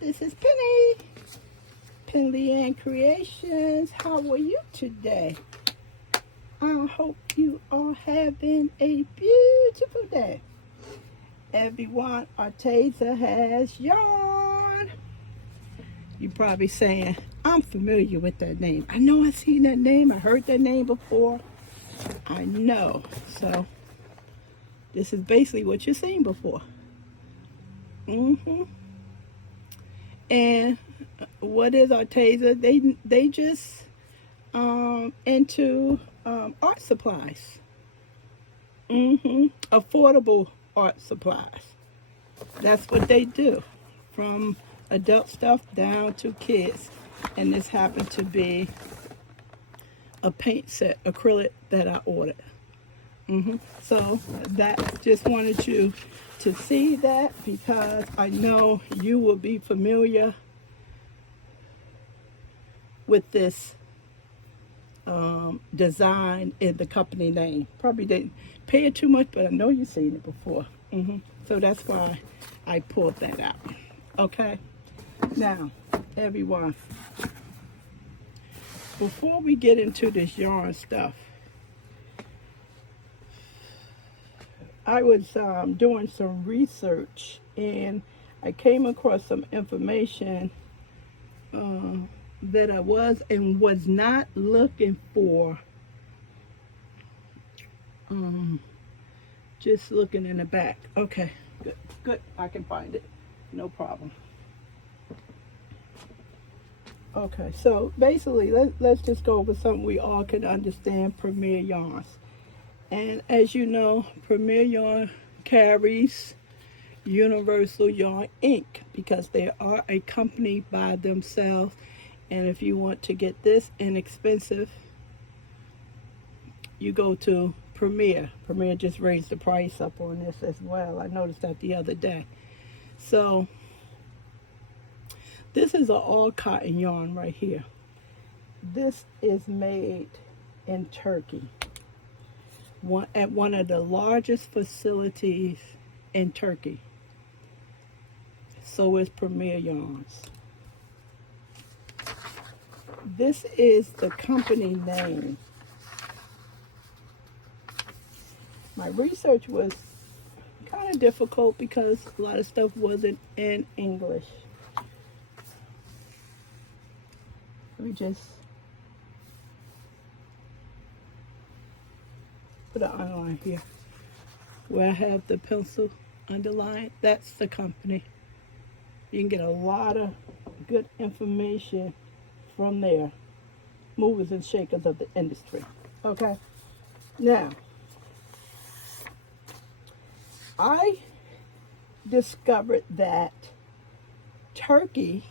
This is Penny. Penley-Ann Creations. How are you today? I hope you are having a beautiful day. Everyone, Arteza has yarn. You're probably saying, I'm familiar with that name. I know I've seen that name. I heard that name before. I know. So, this is basically what you've seen before. And what is Arteza? They just into art supplies. Affordable art supplies. That's what they do, from adult stuff down to kids. And this happened to be a paint set, acrylic, that I ordered. So that just wanted you to see that, because I know you will be familiar with this design in the company name. Probably didn't pay it too much, but I know you've seen it before. So that's why I pulled that out. Okay, now everyone, before we get into this yarn stuff, I was doing some research, and I came across some information that I was and was not looking for. Just looking in the back. Okay, good. I can find it. No problem. Okay, so basically, let's just go over something we all can understand: Premier Yarns. And as you know, Premier Yarn carries Universal Yarn Inc. because they are a company by themselves. And if you want to get this inexpensive, you go to Premier. Premier just raised the price up on this as well. I noticed that the other day. So this is an all cotton yarn right here. This is made in Turkey, at one of the largest facilities in Turkey. So is Premier Yarns. This is the company name. My research was kind of difficult because a lot of stuff wasn't in English. Let me just put an underline here where I have the pencil underlined. That's the company. You can get a lot of good information from there. Movers and shakers of the industry. Okay. Now, I discovered that Turkey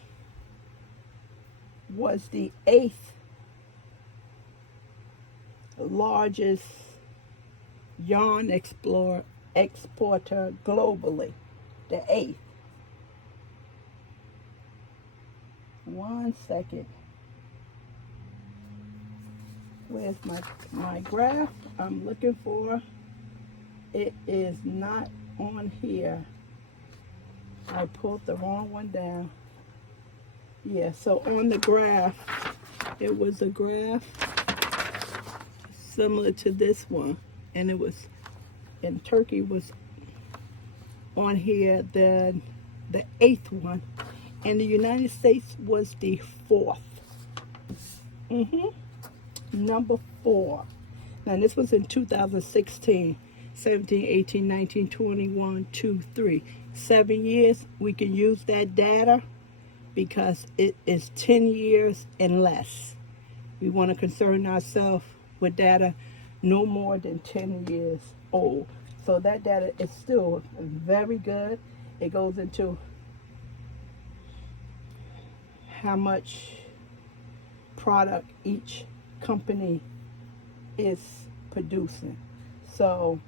was the 8th largest yarn exporter globally. The 8th. One second. Where's my graph? I'm looking for. It is not on here. I pulled the wrong one down. Yeah, so on the graph, it was a graph similar to this one, and it was, in Turkey was on here, then the 8th one, and the United States was the 4th. Number 4. Now this was in 2016, 17, 18, 19, 21, 2, 3. 7 years, we can use that data because it is 10 years and less. We want to concern ourselves with data no more than 10 years old. So that data is still very good. It goes into how much product each company is producing. So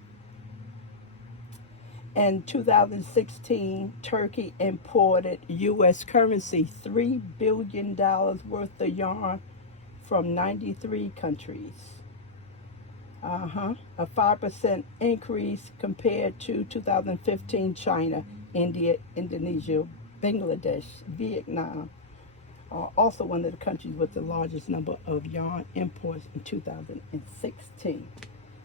in 2016, Turkey imported U.S. currency $3 billion worth of yarn from 93 countries. A 5% increase compared to 2015 China, India, Indonesia, Bangladesh, Vietnam are also one of the countries with the largest number of yarn imports in 2016.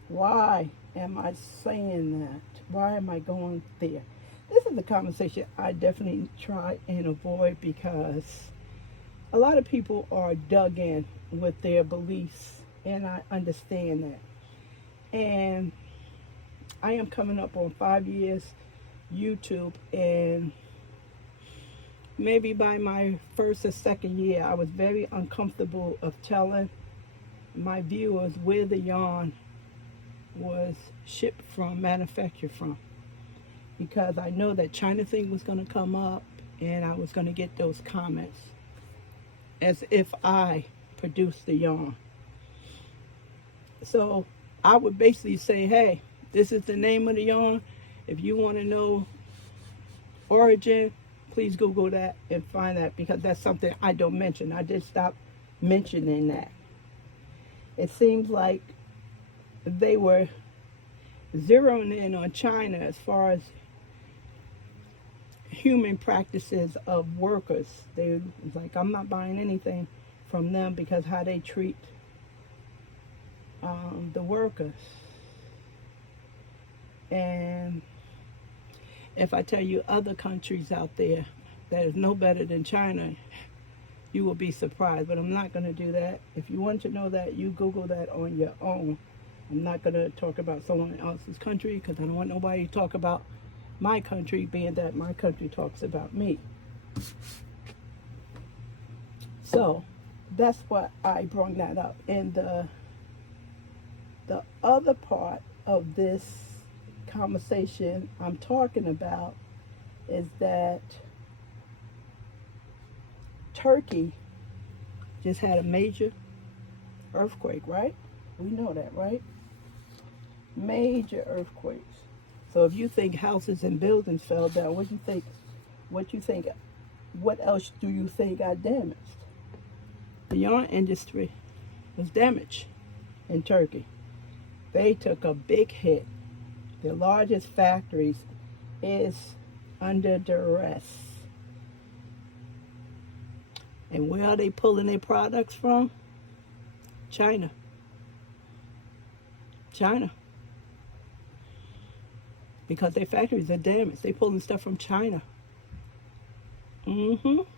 Why am I saying that? Why am I going there? This is a conversation I definitely try and avoid because a lot of people are dug in with their beliefs, and I understand that. And I am coming up on 5 years YouTube, and maybe by my first or second year, I was very uncomfortable of telling my viewers where the yarn was shipped from, manufactured from, because I know that China thing was going to come up, and I was going to get those comments as if I produced the yarn. So I would basically say, hey, this is the name of the yarn. If you want to know origin, please Google that and find that, because that's something I don't mention. I just stopped mentioning that. It seems like they were zeroing in on China as far as human practices of workers. They was like, I'm not buying anything from them because how they treat the workers. And if I tell you other countries out there that is no better than China, you will be surprised. But I'm not going to do that. If you want to know that, you Google that on your own. I'm not going to talk about someone else's country because I don't want nobody to talk about my country, being that my country talks about me. So that's what I brought that up. And the other part of this conversation I'm talking about is that Turkey just had a major earthquake, right? We know that, right? Major earthquakes. So if you think houses and buildings fell down, what else do you think got damaged? The yarn industry was damaged in Turkey. They took a big hit. The largest factories is under duress. And where are they pulling their products from? China. China. Because their factories are damaged. They pulling stuff from China. They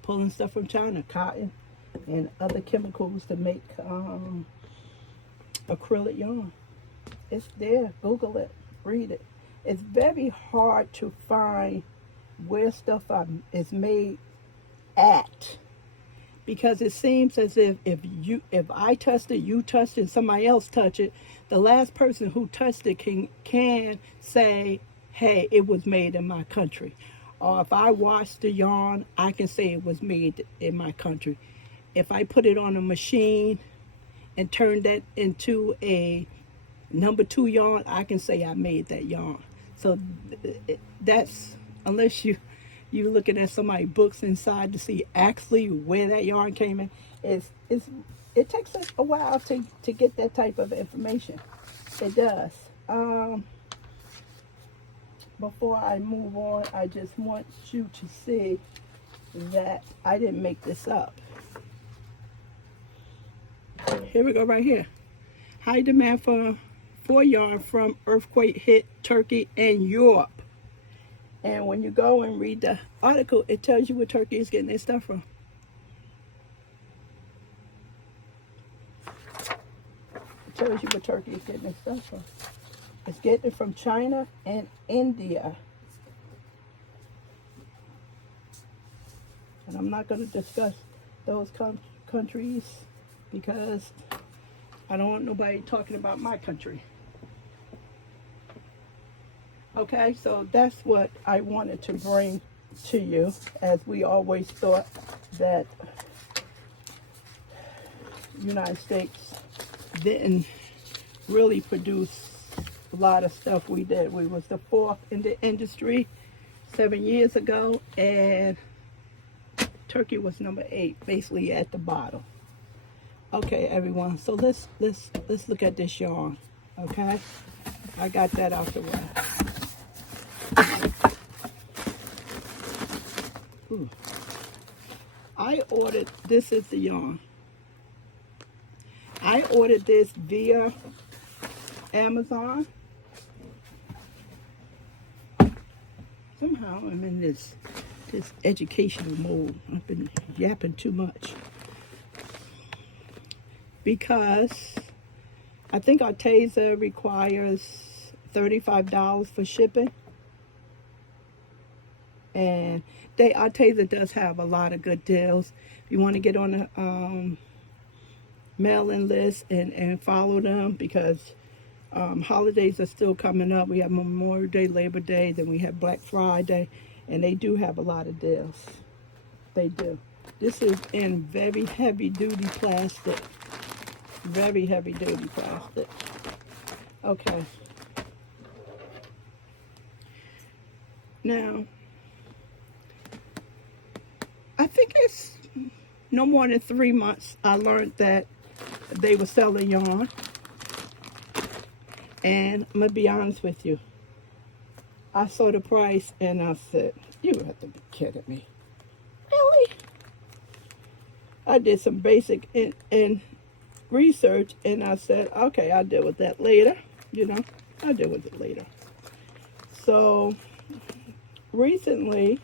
pulling stuff from China. Cotton and other chemicals to make acrylic yarn. It's there. Google it. Read it. It's very hard to find where stuff is made at, because it seems as if I touched it, you touched it, and somebody else touched it, the last person who touched it can say, hey, it was made in my country. Or if I washed the yarn, I can say it was made in my country. If I put it on a machine and turned that into a number 2 yarn, I can say I made that yarn. So that's, unless you're looking at somebody's books inside to see actually where that yarn came in, it takes a while to get that type of information. It does. Before I move on, I just want you to see that I didn't make this up. Here we go, right here. High demand for yarn from earthquake hit Turkey and Europe. And when you go and read the article, it tells you where Turkey is getting their stuff from. It tells you where Turkey is getting their stuff from. It's getting it from China and India. And I'm not going to discuss those countries because I don't want nobody talking about my country. Okay, so that's what I wanted to bring to you, as we always thought that the United States didn't really produce a lot of stuff we did. We was the 4th in the industry 7 years ago, and Turkey was number 8, basically at the bottom. Okay, everyone, so let's look at this yarn. Okay, I got that out the way. I ordered, this is the yarn. I ordered this via Amazon. Somehow I'm in this educational mode. I've been yapping too much. Because I think Arteza requires $35 for shipping. And Arteza does have a lot of good deals. If you want to get on the mailing list and follow them, because holidays are still coming up. We have Memorial Day, Labor Day, then we have Black Friday, and they do have a lot of deals. They do. This is in very heavy duty plastic. Very heavy duty plastic. Okay. Now, I think it's no more than 3 months I learned that they were selling yarn. And I'm going to be honest with you. I saw the price and I said, you have to be kidding me. Really? I did some basic in research and I said, okay, I'll deal with that later. You know, I'll deal with it later. So, recently,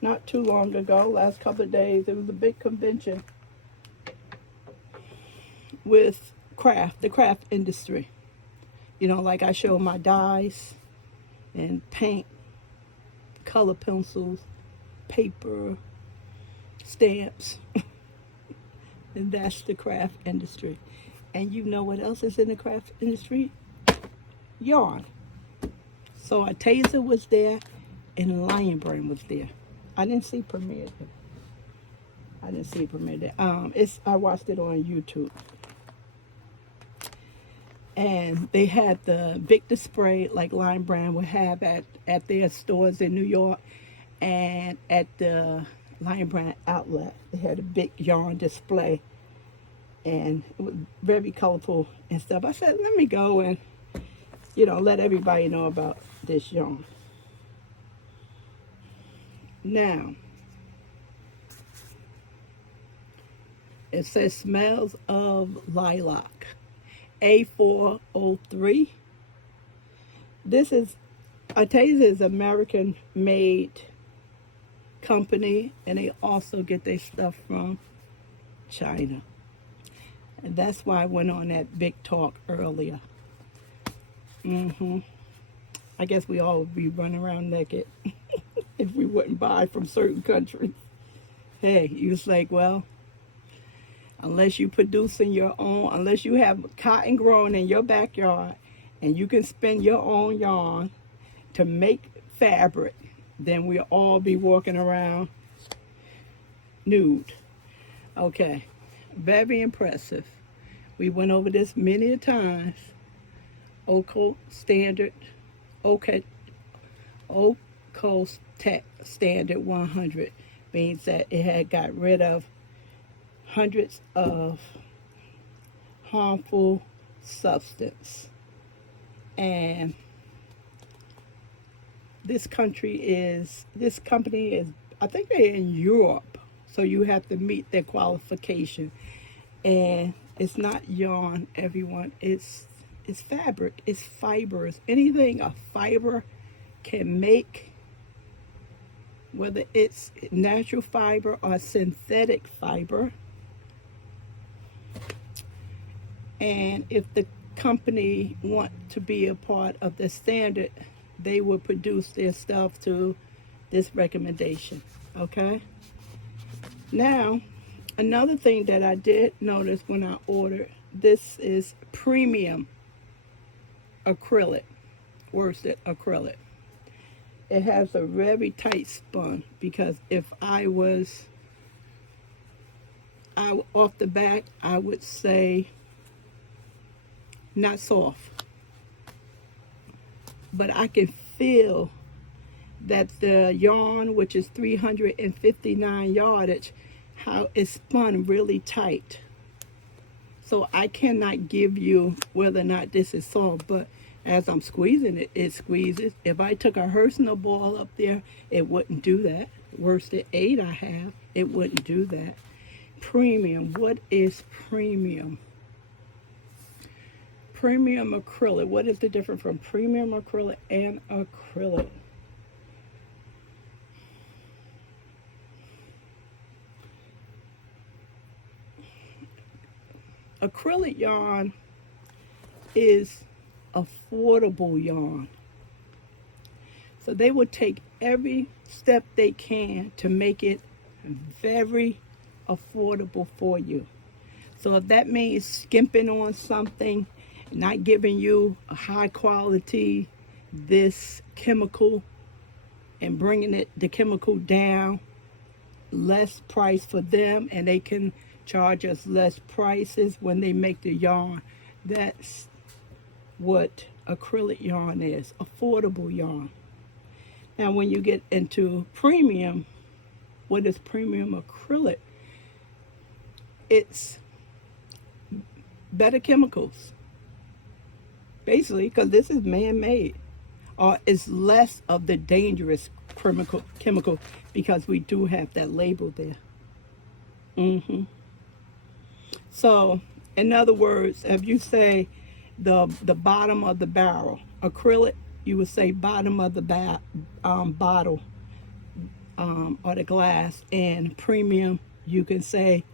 not too long ago, last couple of days, there was a big convention with the craft industry. You know, like I show my dyes and paint, color pencils, paper, stamps. And that's the craft industry. And you know what else is in the craft industry? Yarn. So Arteza was there and Lion Brand was there. I didn't see premiere there. I didn't see premiere there. I watched it on YouTube. And they had the big display like Lion Brand would have at their stores in New York, and at the Lion Brand outlet they had a big yarn display, and it was very colorful and stuff. I said, let me go and, you know, let everybody know about this yarn. Now, it says smells of lilac. A403. This is Arteza is American made company, and they also get their stuff from China. And that's why I went on that big talk earlier. I guess we all would be running around naked if we wouldn't buy from certain countries. Hey, you was like, well, unless you producing your own, unless you have cotton grown in your backyard and you can spin your own yarn to make fabric, then we'll all be walking around nude. Okay, very impressive. We went over this many a times. OCO standard, OCO standard 100 means that it had got rid of hundreds of harmful substance. And this company is, I think they're in Europe, so you have to meet their qualification. And it's not yarn, everyone. It's fabric, it's fibers. Anything a fiber can make, whether it's natural fiber or synthetic fiber. And if the company want to be a part of the standard, they will produce their stuff to this recommendation. Okay? Now, another thing that I did notice when I ordered, this is premium acrylic, worsted acrylic. It has a very tight spun, because if I was off the back, I would say not soft. But I can feel that the yarn, which is 359 yardage, how it's spun really tight. So I cannot give you whether or not this is soft, but As I'm squeezing it, it squeezes. If I took a Hershey ball up there, it wouldn't do that. Worsted 8 I have, it wouldn't do that. Premium, what is premium? Premium acrylic, what is the difference from premium acrylic and acrylic? Acrylic yarn is affordable yarn. So they will take every step they can to make it very affordable for you. So if that means skimping on something, not giving you a high quality this chemical and bringing the chemical down, less price for them, and they can charge us less prices when they make the yarn. That's what acrylic yarn is, affordable yarn. Now when you get into premium, what is premium acrylic? It's better chemicals, basically, because this is man-made, or it's less of the dangerous chemical because we do have that label there. So in other words, if you say the bottom of the barrel, acrylic, you would say bottom of the bottle or the glass, and premium, you can say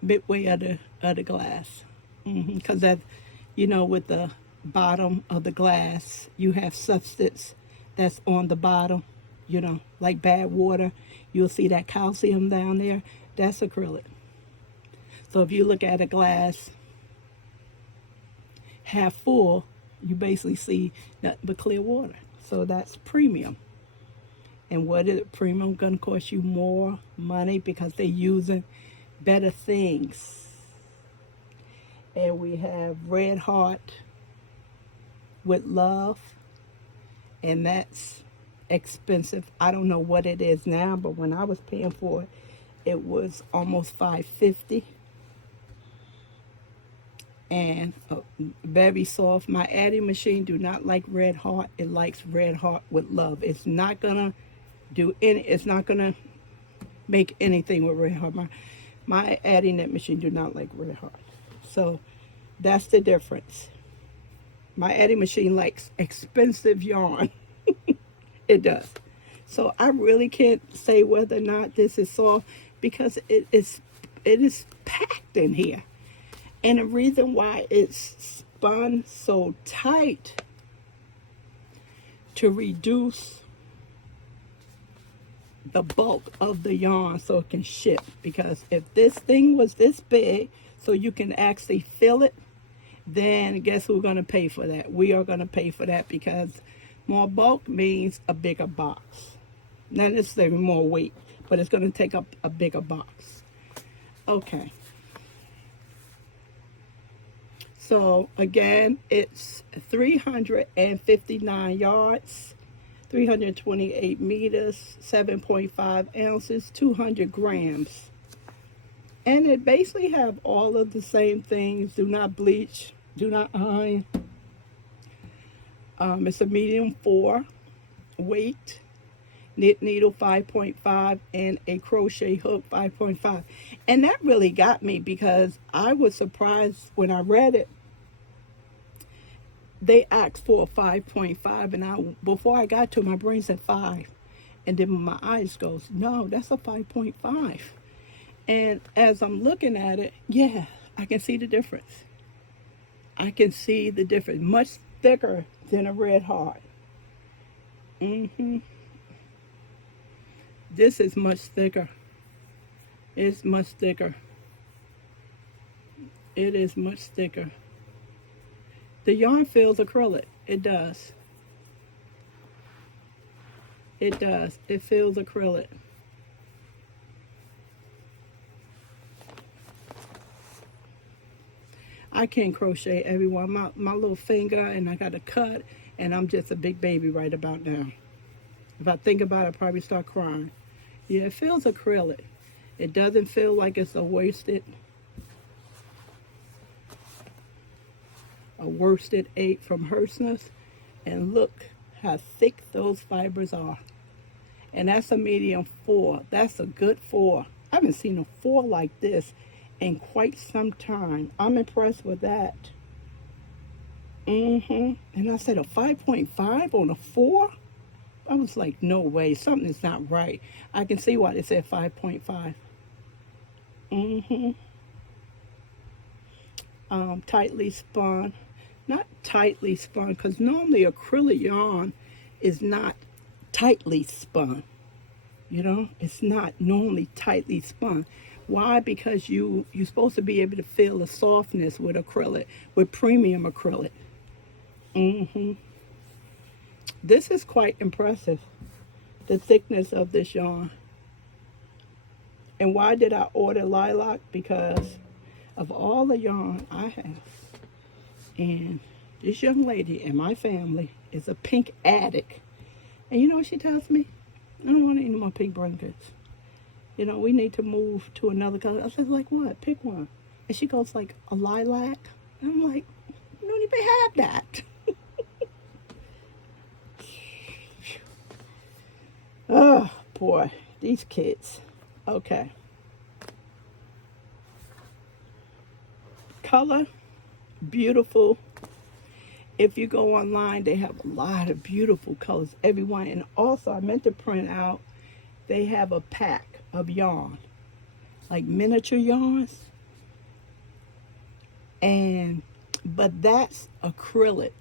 midway of the glass, because that, you know, with the bottom of the glass, you have substance that's on the bottom, you know, like bad water. You'll see that calcium down there. That's acrylic. So if you look at a glass half full, you basically see nothing but clear water. So that's premium. And what is premium going to cost you more money because they're using better things. And we have Red Heart with Love, and that's expensive. I don't know what it is now, but when I was paying for it, it was almost $5.50. And very soft. My adding machine do not like Red Heart. It likes Red Heart with Love. It's not gonna do any. It's not gonna make anything with Red Heart. My adding net machine do not like Red Heart. So that's the difference. My adding machine likes expensive yarn. It does. So I really can't say whether or not this is soft because it is packed in here. And the reason why it's spun so tight to reduce the bulk of the yarn so it can ship. Because if this thing was this big so you can actually fill it, then guess who's going to pay for that? We are going to pay for that because more bulk means a bigger box. Not necessarily more weight, but it's going to take up a bigger box. Okay. So again, it's 359 yards, 328 meters, 7.5 ounces, 200 grams. And it basically have all of the same things. Do not bleach, do not iron. It's a medium 4 weight, knit needle 5.5, and a crochet hook 5.5. And that really got me because I was surprised when I read it. They asked for a 5.5, and before I got to it, my brain said 5. And then my eyes goes, no, that's a 5.5. And as I'm looking at it, yeah, I can see the difference. I can see the difference. Much thicker than a Red Heart. This is much thicker. It's much thicker. It is much thicker. The yarn feels acrylic. It does. It does. It feels acrylic. I can't crochet, everyone. My little finger, and I got a cut, and I'm just a big baby right about now. If I think about it, I'll probably start crying. Yeah, it feels acrylic. It doesn't feel like it's a wasted a worsted 8 from Hersner's. And look how thick those fibers are. And that's a medium 4. That's a good 4. I haven't seen a 4 like this in quite some time. I'm impressed with that. And I said a 5.5 on a 4? I was like, no way, something's not right. I can see why they said 5.5. Tightly spun. Not tightly spun, because normally acrylic yarn is not tightly spun. You know, it's not normally tightly spun. Why? Because you're supposed to be able to feel the softness with acrylic, with premium acrylic. This is quite impressive, the thickness of this yarn. And why did I order lilac? Because of all the yarn I have. And this young lady in my family is a pink addict. And you know what she tells me? I don't want any more pink blankets. You know, we need to move to another color. I said, like what? Pick one. And she goes, like a lilac. And I'm like, you don't even have that. Oh, boy. These kids. Okay. Color. Beautiful. If you go online, they have a lot of beautiful colors, everyone. And also, I meant to print out, they have a pack of yarn, like miniature yarns. But that's acrylic.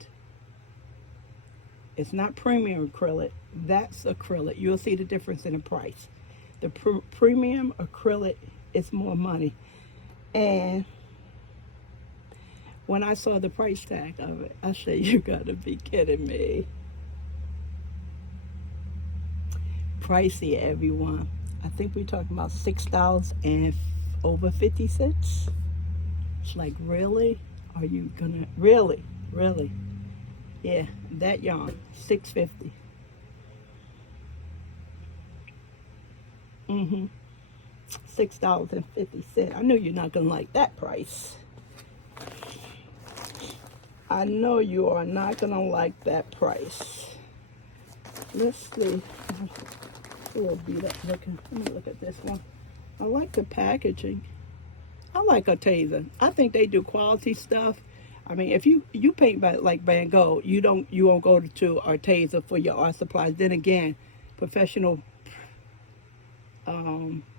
It's not premium acrylic. That's acrylic. You'll see the difference in the price. The premium acrylic is more money. And when I saw the price tag of it, I said, you gotta be kidding me. Pricey, everyone. I think we're talking about $6 and over 50 cents. It's like, really? Are you gonna, really? Yeah, that yarn, $6.50. $6.50. I know you're not gonna like that price. I know you are not gonna like that price. Let's see. A little beat up looking. Let me look at this one. I like the packaging. I like Arteza. I think they do quality stuff. I mean, if you paint by like Van Gogh, you won't go to Arteza for your art supplies. Then again, professional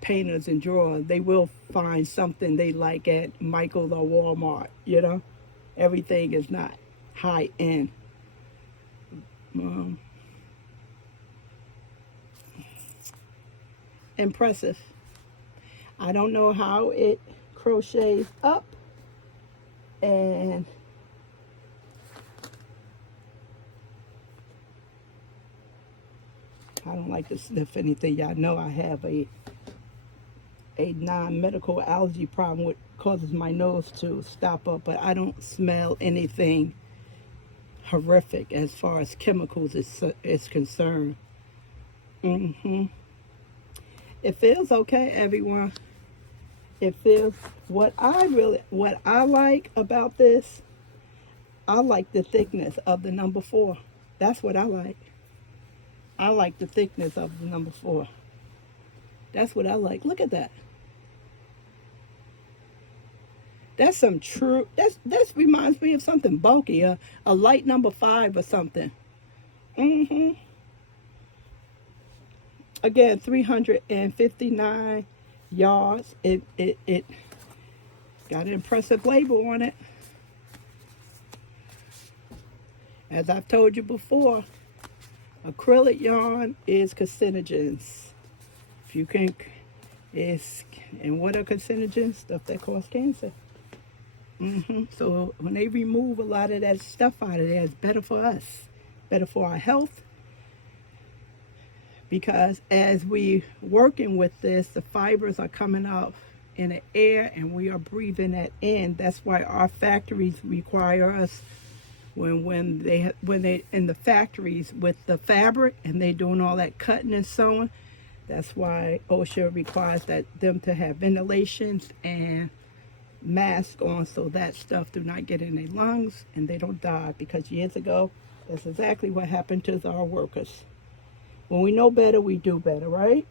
painters and drawers, they will find something they like at Michael's or Walmart. You know, everything is not high end. Impressive. I don't know how it crochets up, and I don't like to sniff anything. Y'all know I have a non-medical allergy problem, which causes my nose to stop up, but I don't smell anything horrific as far as chemicals is concerned. It feels okay, everyone. It feels, what I like about this, I like the thickness of the number 4. That's what I like. I like the thickness of the number 4. That's what I like. Look at that. That's some true, that reminds me of something bulky, a light number 5 or something. Again, 359 yards. It got an impressive label on it. As I've told you before, acrylic yarn is carcinogens. If you can, and what are carcinogens? Stuff that causes cancer. So when they remove a lot of that stuff out of there, it's better for us, better for our health. Because as we working with this, the fibers are coming out in the air and we are breathing that in. That's why our factories require us, when they in the factories with the fabric and they doing all that cutting and sewing, that's why OSHA requires them to have ventilations and mask on so that stuff do not get in their lungs and they don't die, because years ago, that's exactly what happened to our workers. When we know better, we do better, right?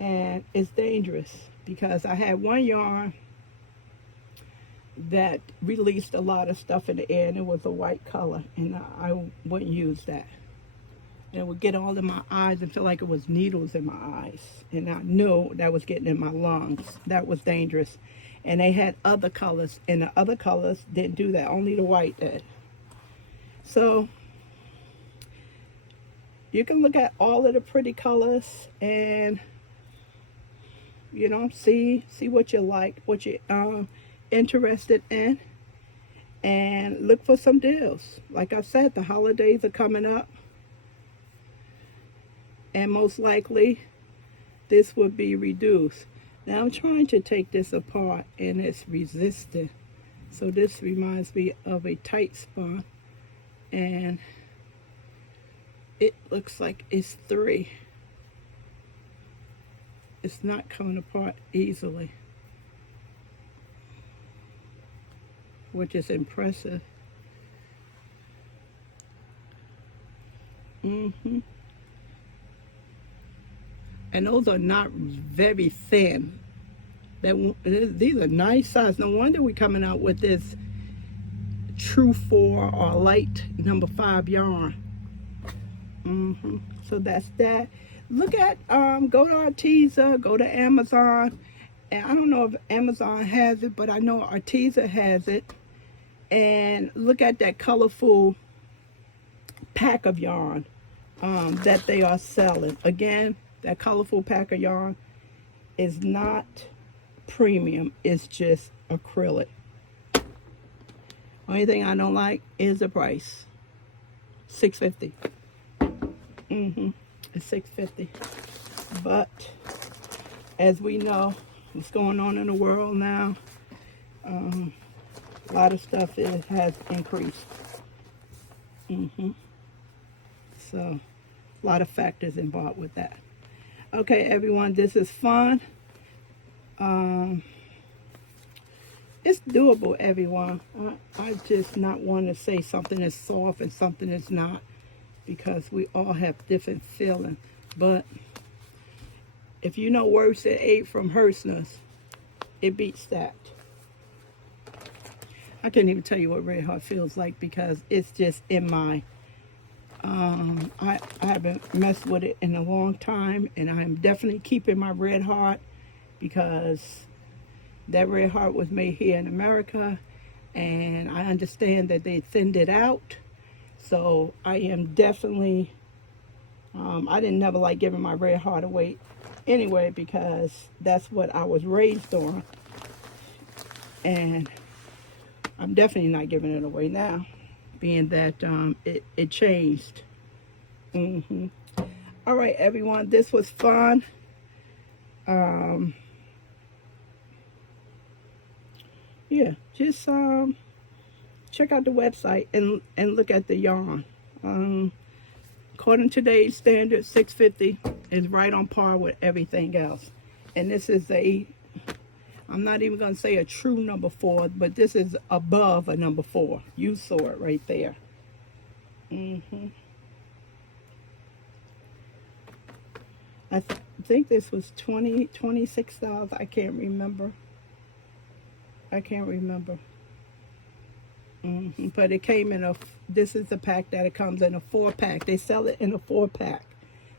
And it's dangerous, because I had one yarn that released a lot of stuff in the air, and it was a white color, and I wouldn't use that. And it would get all in my eyes and feel like it was needles in my eyes. And I knew that was getting in my lungs. That was dangerous. And they had other colors, and the other colors didn't do that. Only the white did. So you can look at all of the pretty colors and, you know, see what you like, what you're interested in, and look for some deals. Like I said, the holidays are coming up, and most likely this will be reduced. Now I'm trying to take this apart, and it's resistant. So this reminds me of a tight spun, and it looks like it's 3. It's not coming apart easily, which is impressive. And those are not very thin. These are nice size. No wonder we're coming out with this true 4 or light number 5 yarn. So that's that. Look at, go to Arteza, go to Amazon. And I don't know if Amazon has it, but I know Arteza has it. And look at that colorful pack of yarn that they are selling. Again, that colorful pack of yarn is not premium. It's just acrylic. Only thing I don't like is the price. $6.50. It's $6.50. But as we know what's going on in the world now, a lot of stuff has increased. So a lot of factors involved with that. Okay, everyone, this is fun. It's doable, everyone. I just not want to say something is soft and something is not, because we all have different feelings. But if you know worse than 8 from Hersner's, it beats that. I can't even tell you what Red Heart feels like, because it's just in my I haven't messed with it in a long time, and I'm definitely keeping my Red Heart, because that Red Heart was made here in America, and I understand that they thinned it out. So I am definitely I didn't never like giving my Red Heart away anyway, because that's what I was raised on, and I'm definitely not giving it away now, being that it changed. All right, everyone, this was fun. Yeah, just check out the website and look at the yarn. According to today's standard, $6.50 is right on par with everything else. And this is I'm not even going to say a true number 4, but this is above a number 4. You saw it right there. I think this was $26. I can't remember. But it came in this is the pack that it comes in, a 4-pack. They sell it in a 4-pack.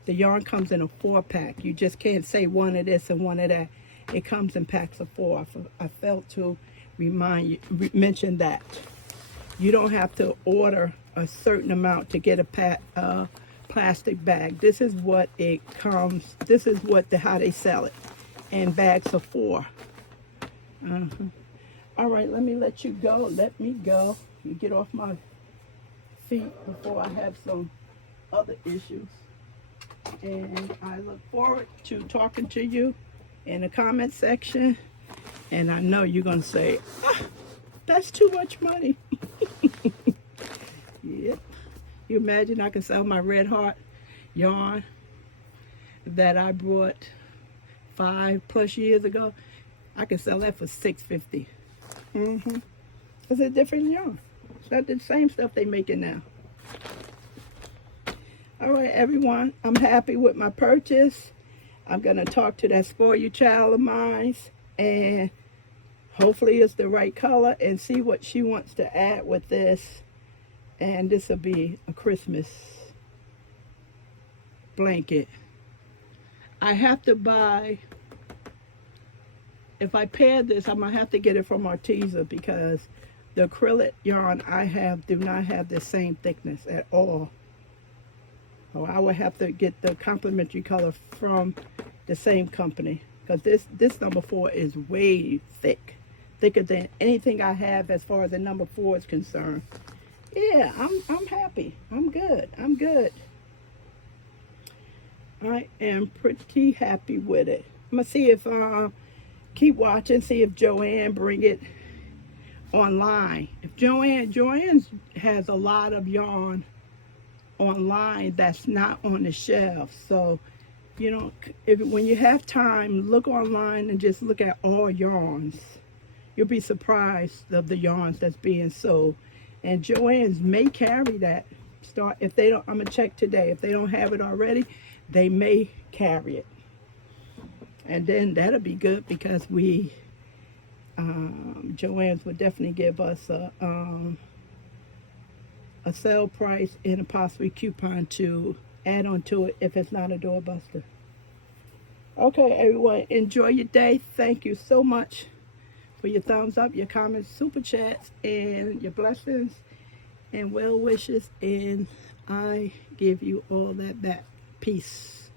The yarn comes in a 4-pack. You just can't say one of this and one of that. It comes in packs of 4. I felt to mention that. You don't have to order a certain amount to get a plastic bag. This is what it comes. This is how they sell it, in bags of 4. All right, let me let you go. Let me go. You get off my feet before I have some other issues. And I look forward to talking to you in the comment section. And I know you're going to say, that's too much money. Yep. You imagine I can sell my Red Heart yarn that I brought 5+ years ago. I can sell that for $6.50. It's a different yarn. It's not the same stuff they making now. All right, everyone. I'm happy with my purchase. I'm going to talk to that spoiled child of mine, and hopefully it's the right color, and see what she wants to add with this. And this will be a Christmas blanket. I have to buy, if I pair this, I'm going to have to get it from Arteza, because the acrylic yarn I have do not have the same thickness at all. So I would have to get the complementary color from the same company, because this number 4 is way thick, thicker than anything I have as far as the number 4 is concerned. Yeah, I'm happy. I'm good. I'm good. I am pretty happy with it. I'm gonna see if keep watching, see if Joann bring it online. If Joann has a lot of yarn online that's not on the shelf. So, you know, when you have time, look online and just look at all yarns. You'll be surprised of the yarns that's being sold. And Joann's may carry that. If they don't, I'm gonna check today. If they don't have it already, they may carry it. And then that'll be good, because Joann's would definitely give us a sale price and a possibly coupon to add on to it if it's not a doorbuster. Okay, everyone, enjoy your day. Thank you so much for your thumbs up, your comments, super chats, and your blessings and well wishes. And I give you all that back. Peace.